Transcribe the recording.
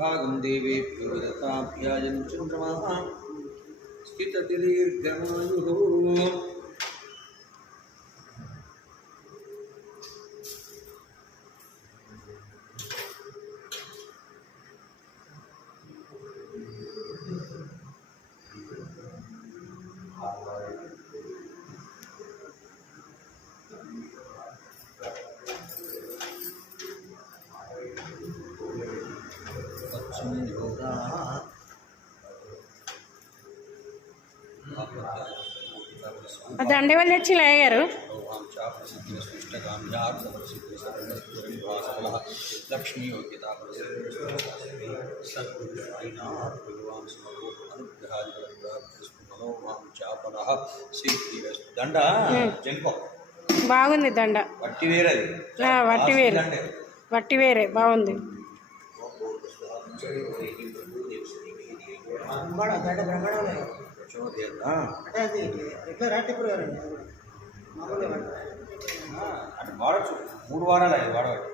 भागं देवेभ्यो दत्ताभ्यायं चन्द्रमः स्थिततिदीर्घमायुः। Thank సంయోగా దండ వల్ల వచ్చి లాగారు. దండ జంపం. బాగుంది దండ. వట్టి ఆ, వట్టి వేరు. దండే. వట్టి వేరే బాగుంది. ప్రచోదయత. ఆ, అటు వాడచ్చు మూడు వారాలు అది వాడబట్టి